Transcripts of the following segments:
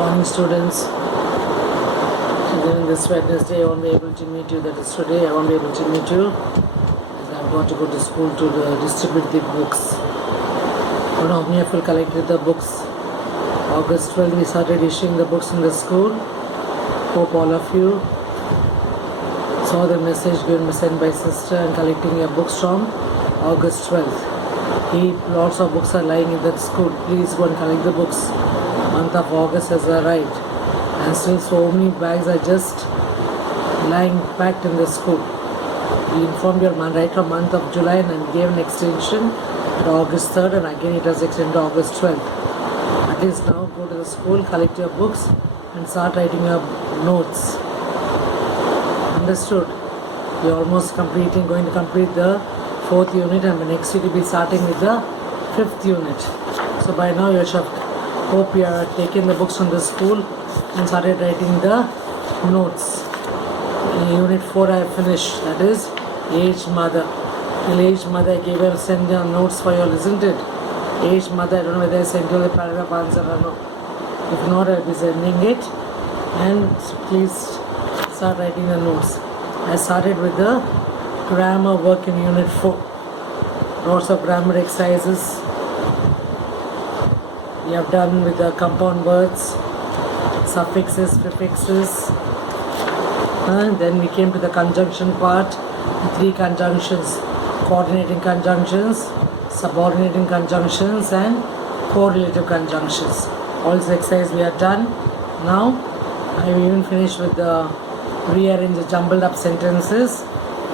Morning, students. During this Wednesday, I won't be able to meet you. That is today, I won't be able to meet you. As I've got to go to school to distribute the books. One of me will collect the books. August 12, we started issuing the books in the school. Hope all of you saw the message given sent by sister and collecting your books from August 12th. Lots of books are lying in that school. Please go and collect the books. Month of August has arrived and still so many bags are just lying packed in the school. We informed your man right from month of July and gave an extension at August 3rd and again it has extended to August 12th. At least now go to the school, collect your books and start writing your notes. Understood? You're almost going to complete the 4th unit and next week we'll be starting with the 5th unit. So by now you should hope you have taken the books from the school and started writing the notes. In unit 4 I have finished, that is Aged Mother. Till Aged Mother I gave her send down notes for you all, isn't it? Aged Mother, I don't know whether I sent you the paragraph answer or no. If not, I will be sending it and please start writing the notes. I started with the grammar work in unit 4. Lots of grammar exercises we have done with the compound words, suffixes, prefixes, and then we came to the conjunction part, the 3 conjunctions, coordinating conjunctions, subordinating conjunctions and correlative conjunctions. All this exercise we have done. Now I have even finished with the rearrange the jumbled up sentences.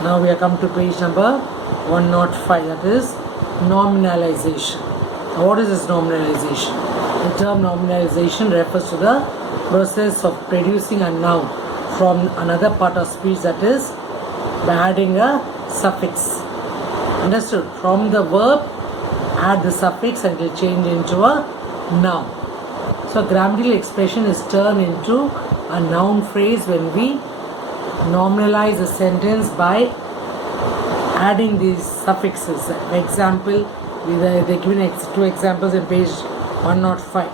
Now we have come to page number 105, that is nominalization. Now what is this nominalization? The term nominalization refers to the process of producing a noun from another part of speech, that is by adding a suffix. Understood? From the verb, add the suffix and it will change into a noun. So grammatical expression is turned into a noun phrase when we nominalize a sentence by adding these suffixes. For example, they given 2 examples in page 105.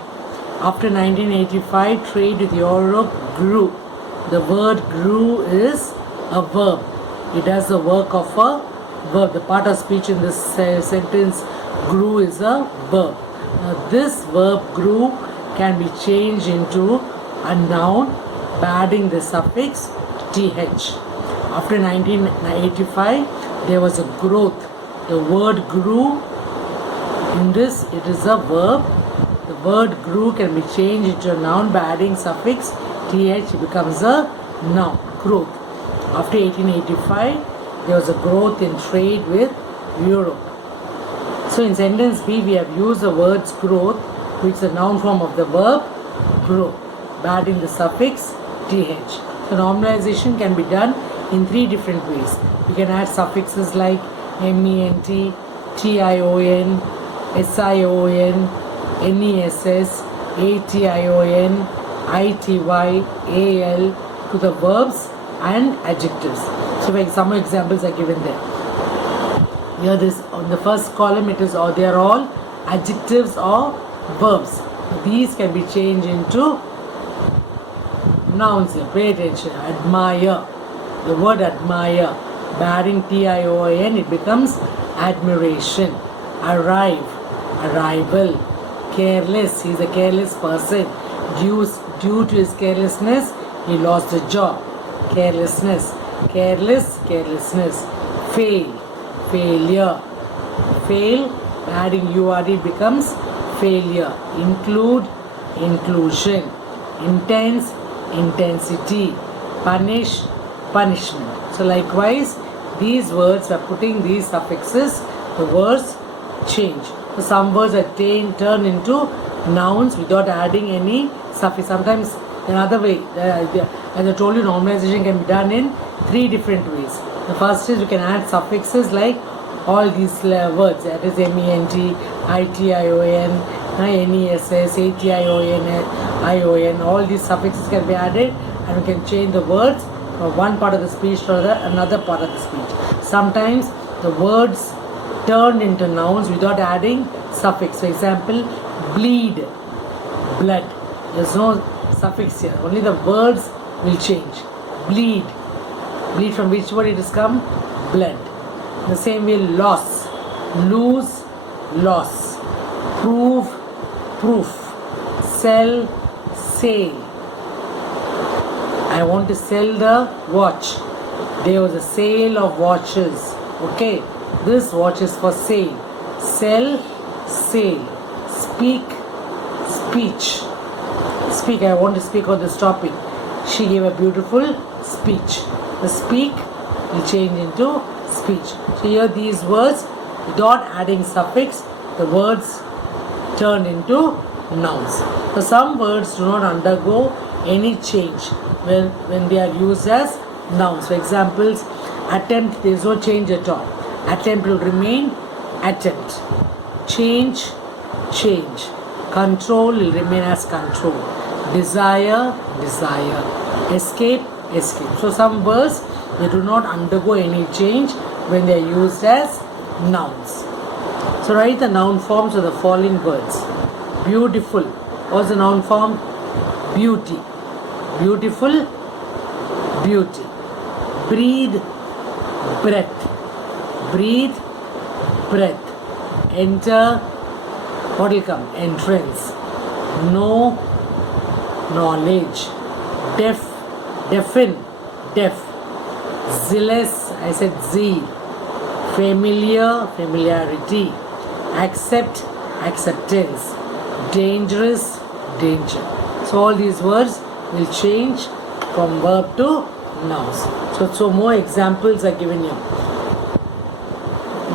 After 1985, trade with Europe grew. The word grew is a verb. It has the work of a verb. The part of speech in this sentence grew is a verb. Now this verb grew can be changed into a noun by adding the suffix th. After 1985, there was a growth. The word grew, in this it is a verb. The word grew can be changed into a noun by adding suffix th. It becomes a noun, growth. After 1885, there was a growth in trade with Europe. So in sentence B, we have used the words growth, which is the noun form of the verb grow, by adding the suffix th. So nominalization can be done in 3 different ways. You can add suffixes like ment, tion, sion, ness, ation, ity, al to the verbs and adjectives. So some examples are given there. Here this on the first column it is they are all adjectives or verbs. These can be changed into nouns here. Pay attention. Admire. The word admire, by adding tion, it becomes admiration. Arrive, arrival. Careless, he is a careless person. Due to his carelessness, he lost the job. Carelessness, careless, carelessness. Fail, failure. Fail, by adding urd becomes failure. Include, inclusion. Intense, intensity. Punish, punishment. So likewise, these words, by putting these suffixes, the words change. So some words are turned into nouns without adding any suffix. Sometimes another way, as I told you, nominalization can be done in 3 different ways. The first is you can add suffixes like all these words, that is ment, ition, ness, ation, all these suffixes can be added and we can change the words from one part of the speech to another part of the speech. Sometimes the words turned into nouns without adding suffix. For example, bleed, blood. There's no suffix here. Only the words will change. Bleed. Bleed, from which word it has come? Bled. In the same way, loss. Lose, loss. Prove, proof. Sell, sale. I want to sell the watch. There was a sale of watches. Okay. This watch is for sale. Sell, sale. Speak, speech. Speak. I want to speak on this topic. She gave a beautiful speech. The speak will change into speech. So here these words, without adding suffix, the words turn into nouns. So some words do not undergo any change when they are used as nouns. For examples, attempt, there is no change at all. Attempt will remain attempt. Change, change. Control will remain as control. Desire, desire. Escape, escape. So some words, they do not undergo any change when they are used as nouns. So write the noun forms of the following words. Beautiful. What's the noun form? Beauty. Beautiful, beauty. Breathe, breath. Breathe, breath. Enter, what will come? Entrance. Know, knowledge. Deaf, deafen, deaf. Zealous, I said zeal. Familiar, familiarity. Accept, acceptance. Dangerous, danger. So all these words will change from verb to nouns. So more examples are given here.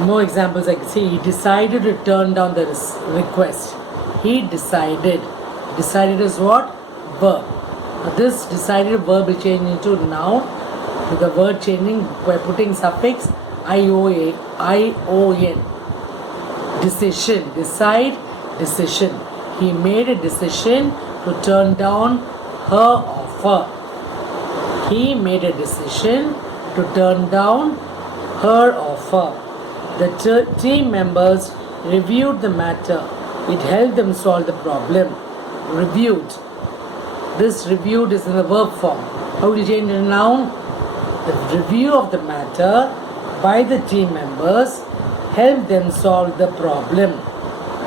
More examples, I see, he decided to turn down the request. He decided. Decided is what? Verb. Now this decided verb will change into noun with the word changing by putting suffix I-O-N. Decision. Decide, decision. He made a decision to turn down her offer. He made a decision to turn down her offer. The team members reviewed the matter. It helped them solve the problem. Reviewed. This reviewed is in the verb form. How will you change the noun? The review of the matter by the team members helped them solve the problem.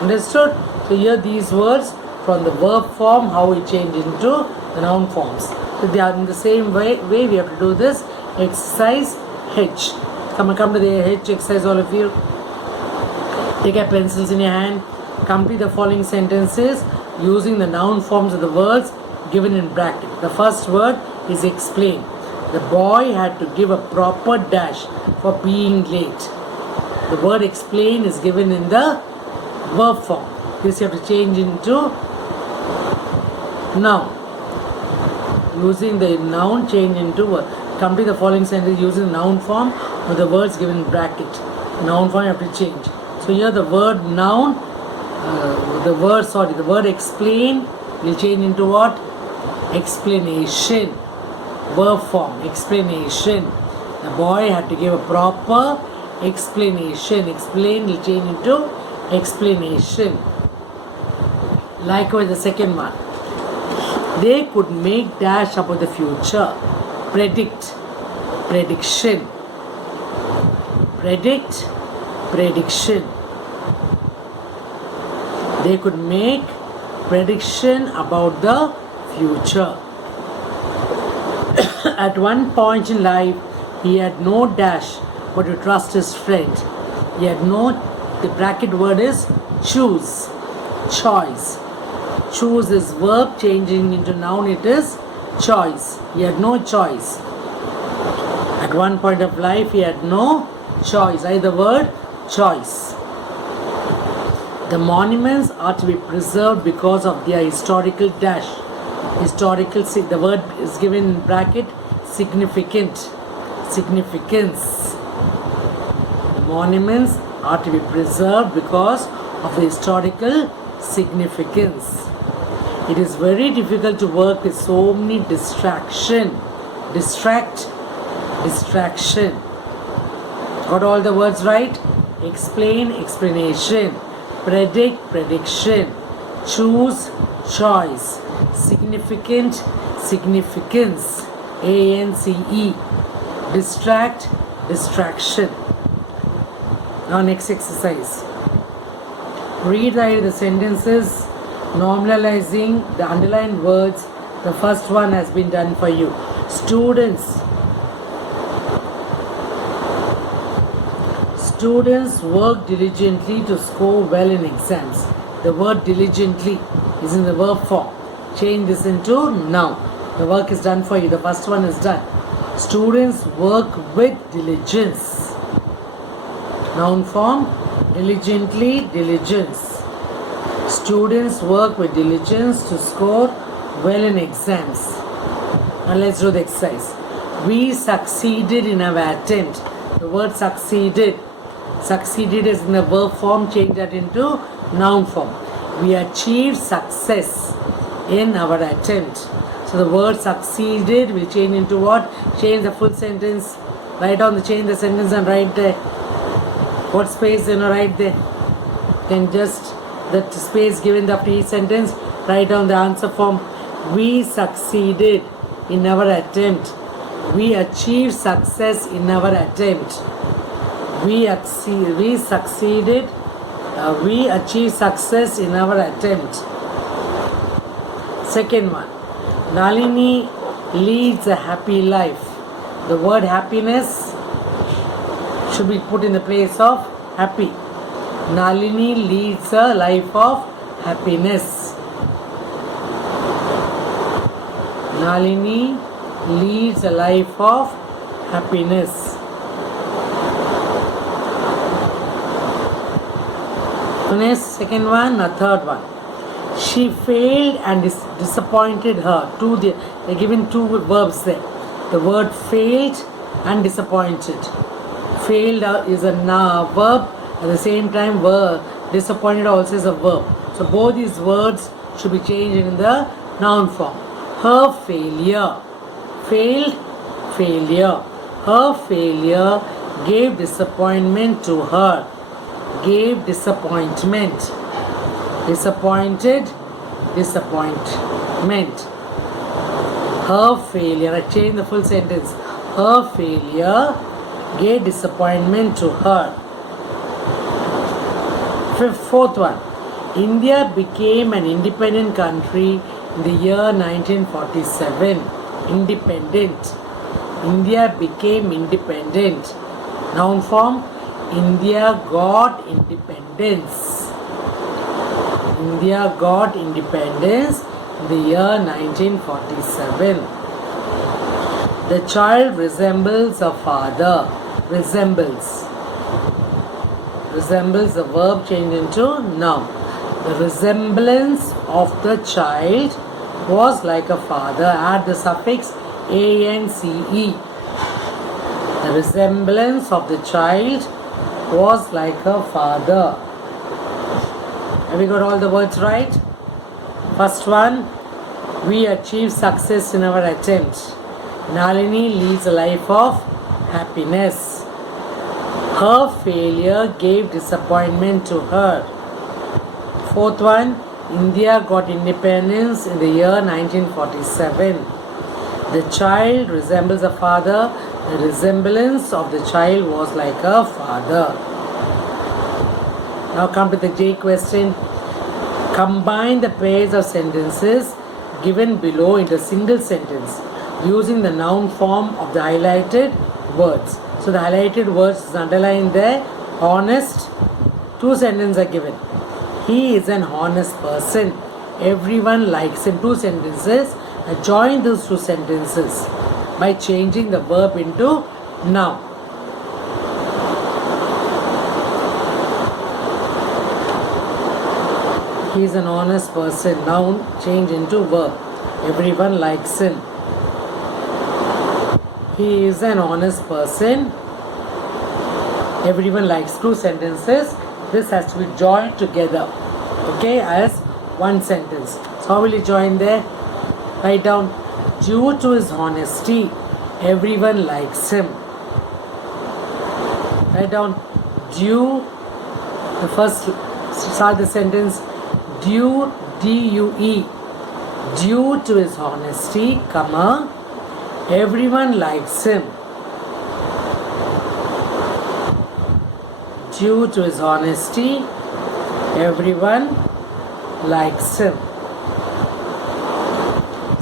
Understood? So here these words from the verb form, how we change into the noun forms. So they are in the same way we have to do this. Exercise H. Come to the H exercise, all of you. Take your pencils in your hand. Complete the following sentences using the noun forms of the words given in bracket. The first word is explain. The boy had to give a proper dash for being late. The word explain is given in the verb form. This you have to change into noun. Using the noun, change into word. Complete the following sentence using the noun form with the words given in bracket. Noun form you have to change. So here the word noun, the word explain will change into what? Explanation. Verb form, explanation. The boy had to give a proper explanation. Explain will change into explanation. Likewise the second one. They could make dash about the future. Predict, prediction. Predict, prediction. They could make prediction about the future. At one point in life, he had no dash but to trust his friend. He had no, the bracket word is choose, choice. Choose is verb, changing into noun, it is choice. He had no choice. At one point of life, he had no choice. I the word choice. The monuments are to be preserved because of their historical dash. Historical, the word is given in bracket, significant. Significance. The monuments are to be preserved because of the historical significance. It is very difficult to work with so many distraction. Distraction. Got all the words right? Explain, explanation. Predict, prediction. Choose, choice. significant, significance, ANCE, distract, distraction. Now next exercise. Read the sentences normalizing the underlined words. The first one has been done for you. Students work diligently to score well in exams. The word diligently is in the verb form. Change this into noun. The work is done for you. The first one is done. Students work with diligence. Noun form, diligently, diligence. Students work with diligence to score well in exams. Now let's do the exercise. We succeeded in our attempt. The word succeeded. Succeeded is in the verb form. Change that into noun form. We achieved success in our attempt. So the word succeeded will change into what? Change the full sentence. Write down the change the sentence and write there. What space write there? Then just that space given after each sentence, write down the answer form. We succeeded in our attempt. We achieved success in our attempt. We succeeded. We achieved success in our attempt. Second one. Nalini leads a happy life. The word happiness should be put in the place of happy. Nalini leads a life of happiness. Nalini leads a life of happiness. Next, second one, a third one. She failed and disappointed her. They're given two verbs there. The word failed and disappointed. Failed is a verb, at the same time disappointed also is a verb. So both these words should be changed in the noun form. Her failure. Failed, failure. Her failure gave disappointment to her. Gave disappointment. Disappointed, disappointment. Her failure. I change the full sentence. Her failure gave disappointment to her. Fourth one. India became an independent country in the year 1947. Independent. India became independent. Noun form. India got independence. India got independence in the year 1947. The child resembles a father. Resembles. Resembles the verb changed into noun. The resemblance of the child was like a father. Add the suffix ance. The resemblance of the child was like a father. Have we got all the words right? First one, we achieved success in our attempt. Nalini leads a life of happiness. Her failure gave disappointment to her. Fourth one, India got independence in the year 1947. The child resembles a father. The resemblance of the child was like a father. Now come to the J question. Combine the pairs of sentences given below into a single sentence using the noun form of the highlighted words. So the highlighted words is underlined there. Honest. Two sentences are given. He is an honest person. Everyone likes him. Two sentences. I join those two sentences by changing the verb into noun. He is an honest person. Noun change into verb. Everyone likes him. He is an honest person. Everyone likes. Two sentences. This has to be joined together. Okay, as one sentence. So how will you join there? Write down. Due to his honesty, everyone likes him. Write down. Due. The first start the sentence. Due, D-U-E. Due to his honesty, comma, everyone likes him. Due to his honesty, everyone likes him.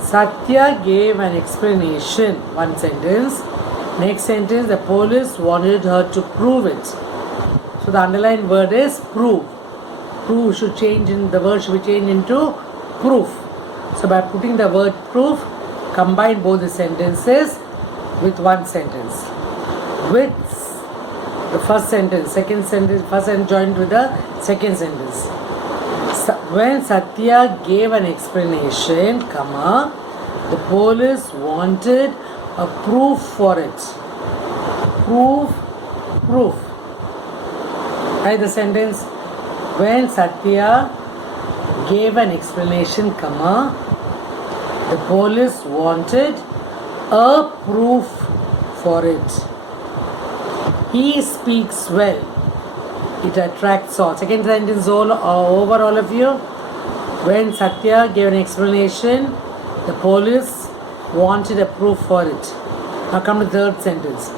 Satya gave an explanation. One sentence. Next sentence, the police wanted her to prove it. So the underlined word is prove. Prove should change in the word should be changed into proof. So by putting the word proof, combine both the sentences with one sentence. With the first sentence, second sentence, first sentence joined with the second sentence. When Satya gave an explanation, comma, the police wanted a proof for it. Proof. Write the sentence. When Satya gave an explanation, comma, the police wanted a proof for it. He speaks well. It attracts all. Second sentence over all of you. When Satya gave an explanation, the police wanted a proof for it. Now come to the third sentence.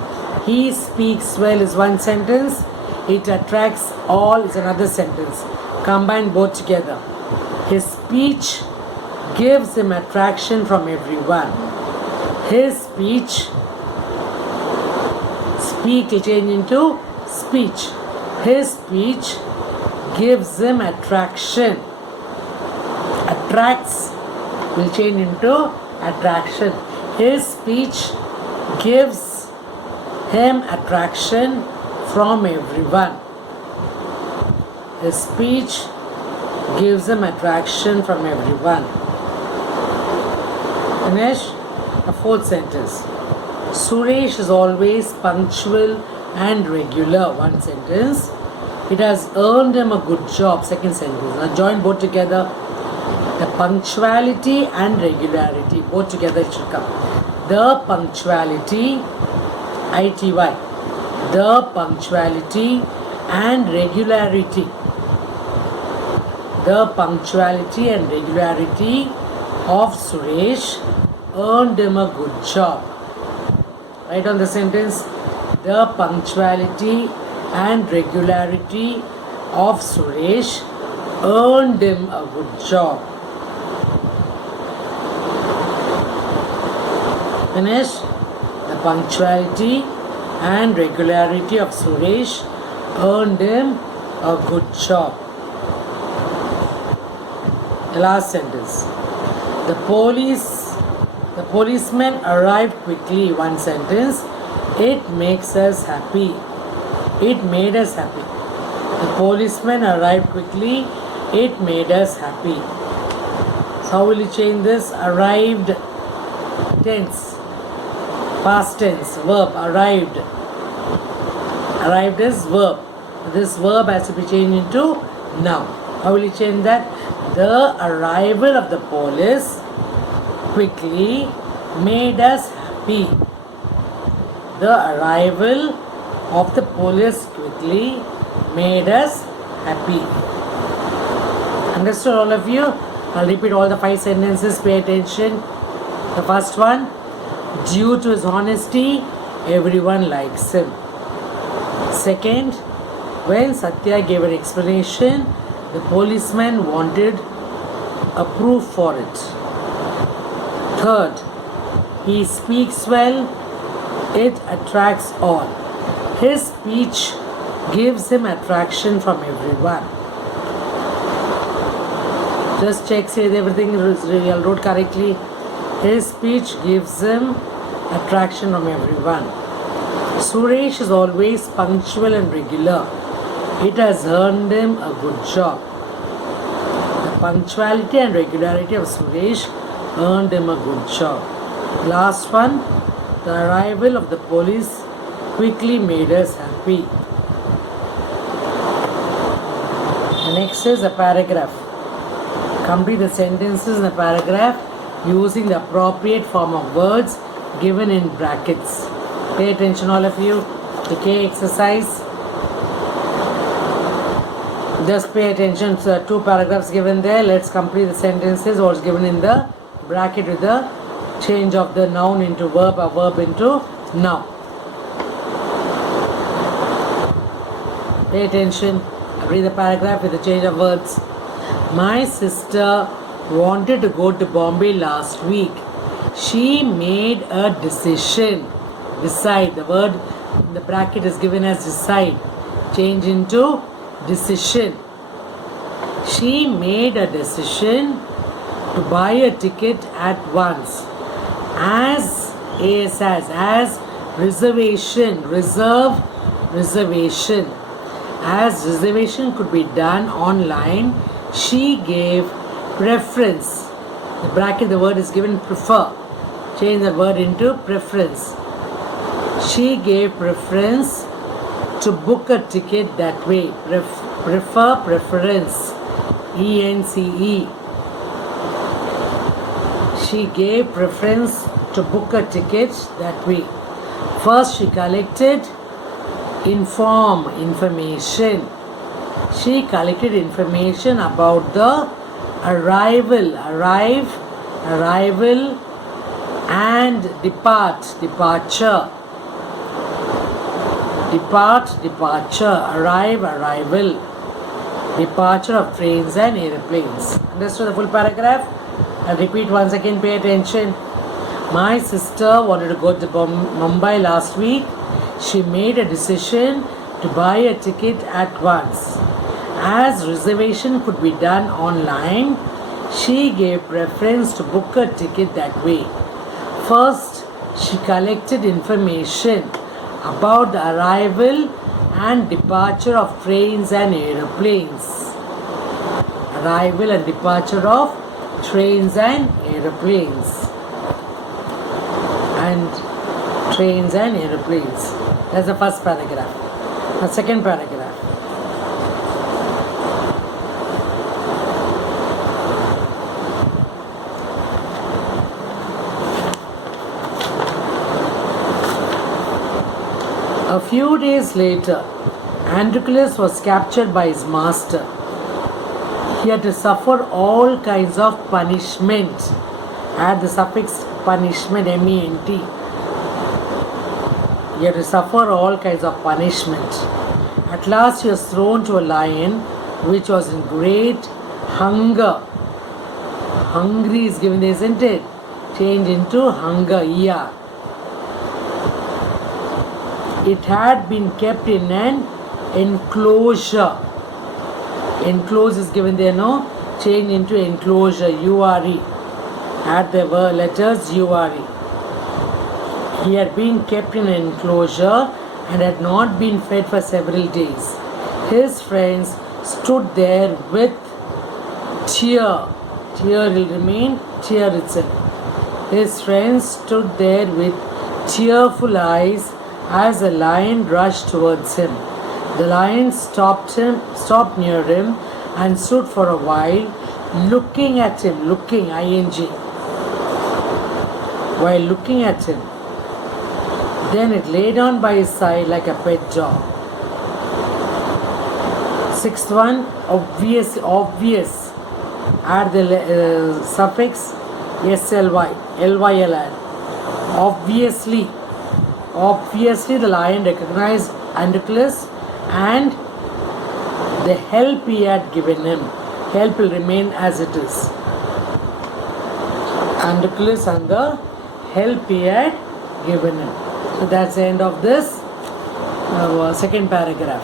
He speaks well is one sentence. It attracts all is another sentence. Combine both together. His speech gives him attraction from everyone. His speech, speak will change into speech. His speech gives him attraction. Attracts will change into attraction. His speech gives him attraction from everyone. His speech gives him attraction from everyone. Finish. The fourth sentence. Suresh is always punctual and regular. One sentence. It has earned him a good job. Second sentence. Now join both together. The punctuality and regularity. Both together it should come. The punctuality, ITY. The punctuality and regularity. The punctuality and regularity of Suresh earned him a good job. Write on the sentence. The punctuality and regularity of Suresh earned him a good job. Finish. The punctuality and regularity of Suresh earned him a good job. The last sentence. The policeman arrived quickly. One sentence. It makes us happy. It made us happy. The policeman arrived quickly. It made us happy. So how will you change this? Arrived. Tense. Past tense. Verb. Arrived. Arrived is verb. This verb has to be changed into noun. How will you change that? The arrival of the police quickly made us happy. The arrival of the police quickly made us happy. Understood all of you? I'll repeat all the 5 sentences. Pay attention. The first one. Due to his honesty, everyone likes him. Second, when Satya gave an explanation, the policeman wanted a proof for it. Third, he speaks well, it attracts all. His speech gives him attraction from everyone. Just check, say everything I wrote correctly. His speech gives him attraction from everyone. Suresh is always punctual and regular. It has earned him a good job. The punctuality and regularity of Suresh earned him a good job. Last one, the arrival of the police quickly made us happy. The next is a paragraph. Complete the sentences in the paragraph using the appropriate form of words given in brackets. Pay attention all of you. The K exercise. Just pay attention to the 2 paragraphs given there. Let's complete the sentences what's given in the bracket with the change of the noun into verb or verb into noun. Pay attention. Read the paragraph with the change of words. My sister wanted to go to Bombay last week. She made a decision. Decide. The word in the bracket is given as decide. Change into decision. She made a decision to buy a ticket at once. As reservation, reservation. As reservation could be done online, she gave preference. The bracket, the word is given prefer. Change the word into preference. She gave preference to book a ticket that way. Prefer, preference. ENCE. She gave preference to book a ticket that way. First, she collected information. She collected information about the arrival and departure. Arrival, departure of trains and airplanes. Understood the full paragraph? I'll repeat once again, pay attention. My sister wanted to go to Mumbai last week. She made a decision to buy a ticket at once. As reservation could be done online, she gave preference to book a ticket that way. First, she collected information about the arrival and departure of trains and aeroplanes. Arrival and departure of trains and aeroplanes. That's the first paragraph. The second paragraph. A few days later, Androclus was captured by his master. He had to suffer all kinds of punishment. Add the suffix punishment, MENT. He had to suffer all kinds of punishment. At last he was thrown to a lion which was in great hunger. Hungry is given, isn't it? Change into hunger, ER. It had been kept in an enclosure. Enclose is given there, no? Change into enclosure, URE. Add the letters URE. He had been kept in an enclosure and had not been fed for several days. His friends stood there with tear. Tear will remain tear itself. His friends stood there with tearful eyes as the lion rushed towards him. The lion stopped near him and stood for a while, looking at him, looking, ing. While looking at him, then it lay down by his side like a pet dog. Sixth one, obvious. Add the suffix SLY, LYL. Obviously, the lion recognized Androclus and the help he had given him. Help will remain as it is. Androclus and the help he had given him. So that's the end of this second paragraph.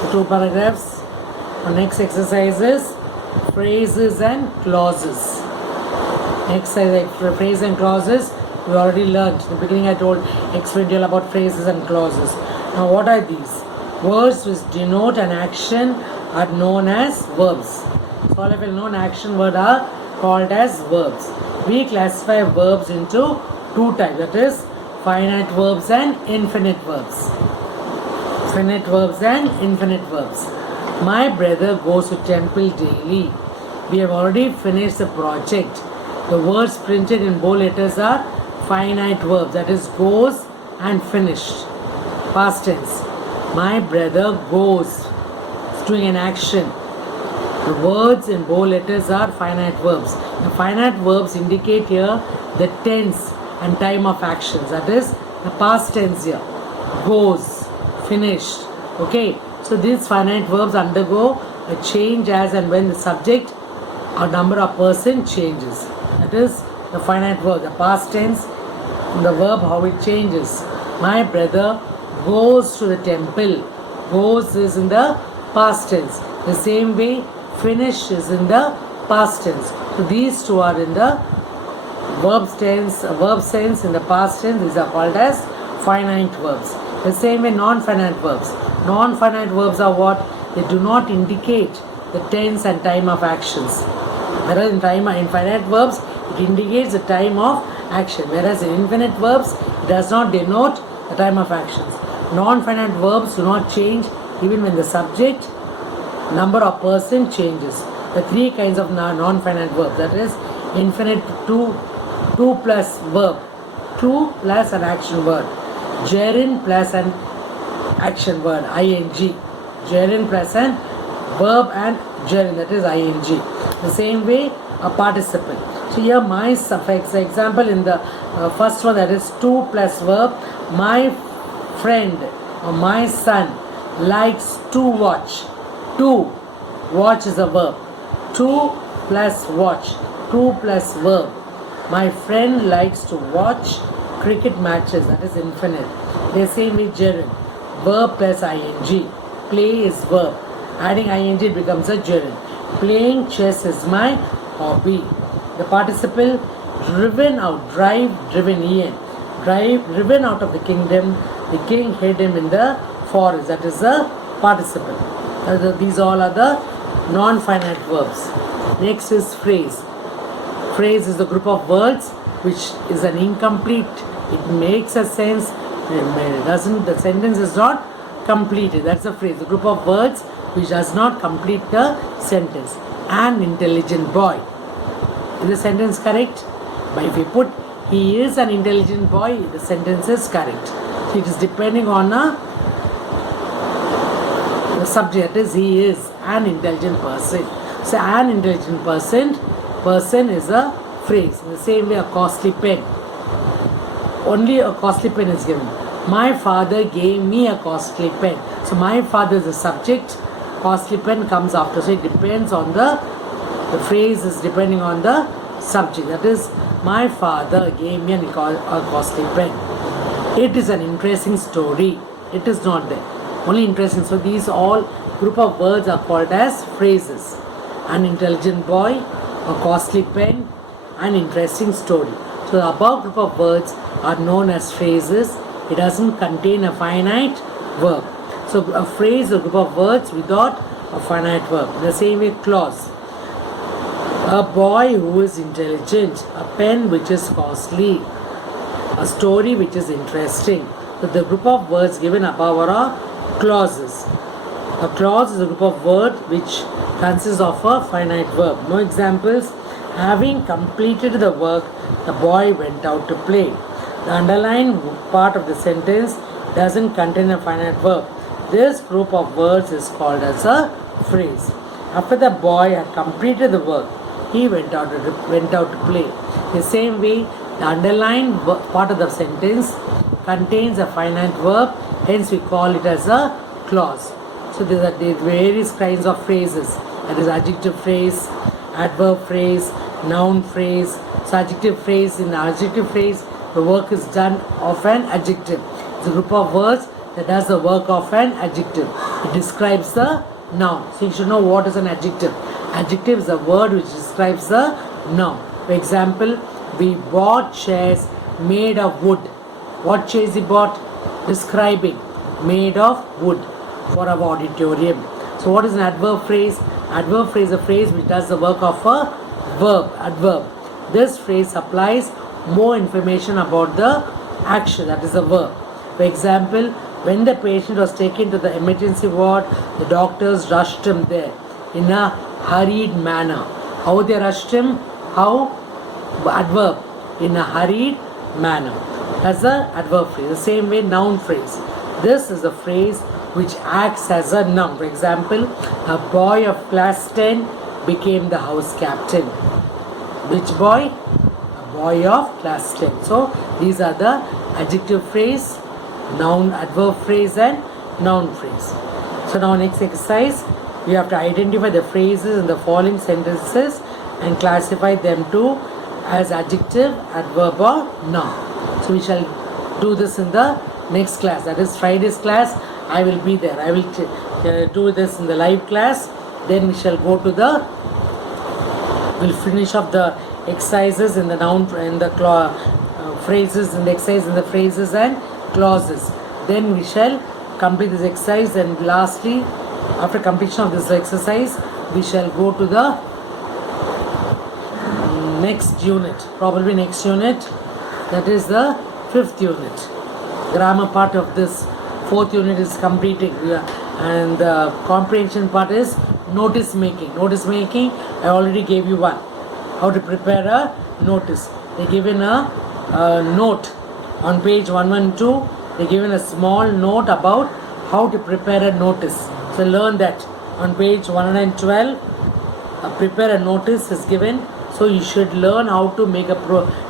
So 2 paragraphs. The next exercise is phrases and clauses. Next phrase and clauses we already learned. In the beginning I told explained about phrases and clauses. Now what are these? Words which denote an action are known as verbs. So all of you know action word are called as verbs. We classify verbs into 2 types, that is finite verbs and infinite verbs. Finite verbs and infinite verbs. My brother goes to temple daily. We have already finished the project. The words printed in bold letters are finite verbs, that is goes and finished. Past tense. My brother goes. doing an action. The words in bold letters are finite verbs. The finite verbs indicate here the tense and time of actions. That is the past tense here. Goes, finished. Okay. So these finite verbs undergo a change as and when the subject or number of person changes. That is the finite verb. The past tense, the verb how it changes. My brother goes to the temple. Goes is in the past tense. The same way finish is in the past tense. So these two are in the verb sense in the past tense. These are called as finite verbs. The same way non-finite verbs. Non-finite verbs are what? They do not indicate the tense and time of actions. Whereas in finite verbs, it indicates the time of action. Whereas in infinite verbs, it does not denote the time of actions. Non-finite verbs do not change even when the subject, number of person changes. The three kinds of non-finite verbs, that is infinite two plus verb, two plus an action word, gerund plus an action word, ing, gerund plus an verb and gerund, that is ing. The same way a participle. So here my suffix, example in the first one, that is 2 plus verb. My friend or my son likes to watch. To watch is a verb. 2 plus watch. 2 plus verb. My friend likes to watch cricket matches. That is infinite. The same with gerund. Verb plus ing. Play is verb. Adding ing it becomes a gerund. Playing chess is my hobby. The participle driven out. Drive, driven in. Driven out of the kingdom. The king hid him in the forest. That is a participle. These all are the non-finite verbs. Next is phrase. Phrase is the group of words which is an incomplete. It makes a sense. The sentence is not completed. That's a phrase. The group of words which does not complete the sentence. An intelligent boy. Is the sentence correct? But if we put he is an intelligent boy, the sentence is correct. So it is depending on the subject. That is, he is an intelligent person. So an intelligent person is a phrase. In the same way, a costly pen. Only a costly pen is given. My father gave me a costly pen. So my father is the subject. Costly pen comes after. So it depends on the phrase is depending on the subject. That is, my father gave me a costly pen. It is an interesting story. It is not there. Only interesting. So these all group of words are called as phrases. An intelligent boy, a costly pen, an interesting story. So the above group of words are known as phrases. It doesn't contain a finite verb. So a phrase is a group of words without a finite verb. The same way clause. A boy who is intelligent, a pen which is costly, a story which is interesting. So the group of words given above are clauses. A clause is a group of words which consists of a finite verb. No examples. Having completed the work, the boy went out to play. The underlined part of the sentence doesn't contain a finite verb. This group of words is called as a phrase. After the boy had completed the work, he went out to play. The same way, the underlined part of the sentence contains a finite verb, hence we call it as a clause. So there are various kinds of phrases. That is adjective phrase, adverb phrase, noun phrase. So adjective phrase, in the adjective phrase, the work is done of an adjective. It's a group of words that does the work of an adjective. It describes the noun. So you should know what is an adjective. Adjective is a word which describes the noun. For example, we bought chairs made of wood. What chairs he bought? Describing. Made of wood for our auditorium. So what is an adverb phrase? Adverb phrase is a phrase which does the work of a verb. Adverb. This phrase supplies more information about the action, that is a verb. For example, when the patient was taken to the emergency ward, the doctors rushed him there in a hurried manner. How they rushed him? How? Adverb. In a hurried manner. That's the adverb phrase. The same way, noun phrase. This is a phrase which acts as a noun. For example, a boy of class 10 became the house captain. Which boy? A boy of class 10. So these are the adjective phrase, noun, adverb phrase and noun phrase. So now next exercise, we have to identify the phrases in the following sentences and classify them to as adjective, adverb or noun. So we shall do this in the next class, that is Friday's class. I will be there. I will do this in the live class. Then we shall go to the, we'll finish off the exercises in the noun and the phrases in the exercise in the phrases and clauses. Then we shall complete this exercise, and lastly, after completion of this exercise, we shall go to the next unit, probably next unit, that is the 5th unit. Grammar part of this 4th unit is completing, and the comprehension part is notice making. Notice making, I already gave you one. How to prepare a notice. They given a note on page 112. They given a small note about how to prepare a notice. So learn that on page 112. Prepare a notice is given. So you should learn how to make a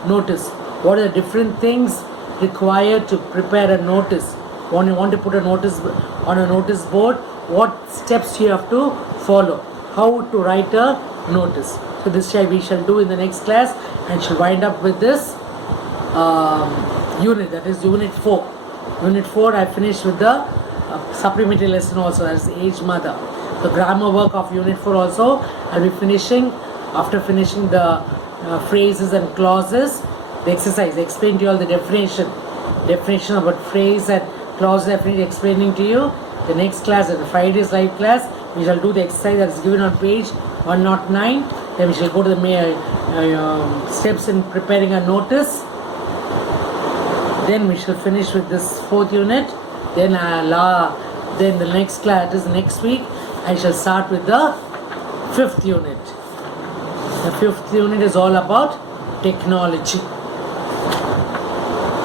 notice. What are the different things required to prepare a notice? When you want to put a notice on a notice board, what steps you have to follow? How to write a notice? So this we shall do in the next class, and shall wind up with this unit, that is unit 4. Unit 4 I finished with the supplementary lesson also, that is age mother. The grammar work of unit 4 also I will be finishing. After finishing the phrases and clauses, the exercise, explain to you all the definition about phrase and clause. I finished explaining to you. The next class, the Friday's live class, we shall do the exercise that is given on page 109. Then we shall go to the steps in preparing a notice. Then we shall finish with this 4th unit. Then the next class, that is next week, I shall start with the 5th unit. The 5th unit is all about technology.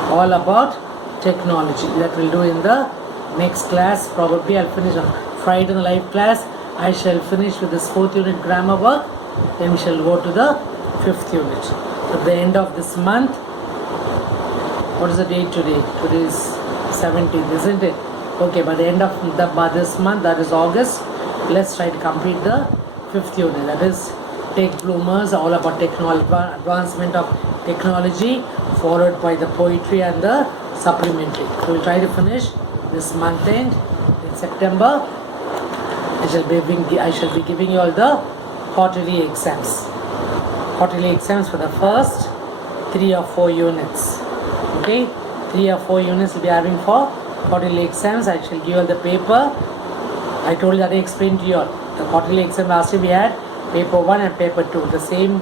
All about technology. That we'll do in the next class. Probably I'll finish on Friday in the live class. I shall finish with this 4th unit grammar work. Then we shall go to the 5th unit. At the end of this month, what is the date today? Today is 17th, isn't it? Okay, by the end of this month, that is August, let's try to complete the 5th unit. That is Tech Bloomers, all about technology, advancement of technology, followed by the poetry and the supplementary. So we'll try to finish this month end in September. I shall be giving you all the quarterly exams. Quarterly exams for the first 3 or 4 units. Okay, 3 or 4 units will be having for quarterly exams. I shall give you all the paper. I told you that I explained to you all. The quarterly exam last year we had paper 1 and paper 2. The same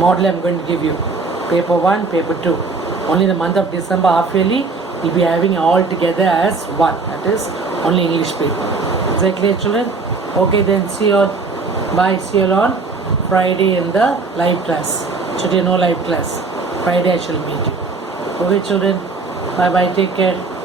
model I'm going to give you. Paper 1, paper 2. Only the month of December half yearly we'll be having all together as one. That is only English paper. Is that clear, children? Okay, then see you all. Bye. See you all on Friday in the live class. Today no live class. Friday I shall meet you. Okay, children. Bye bye. Take care.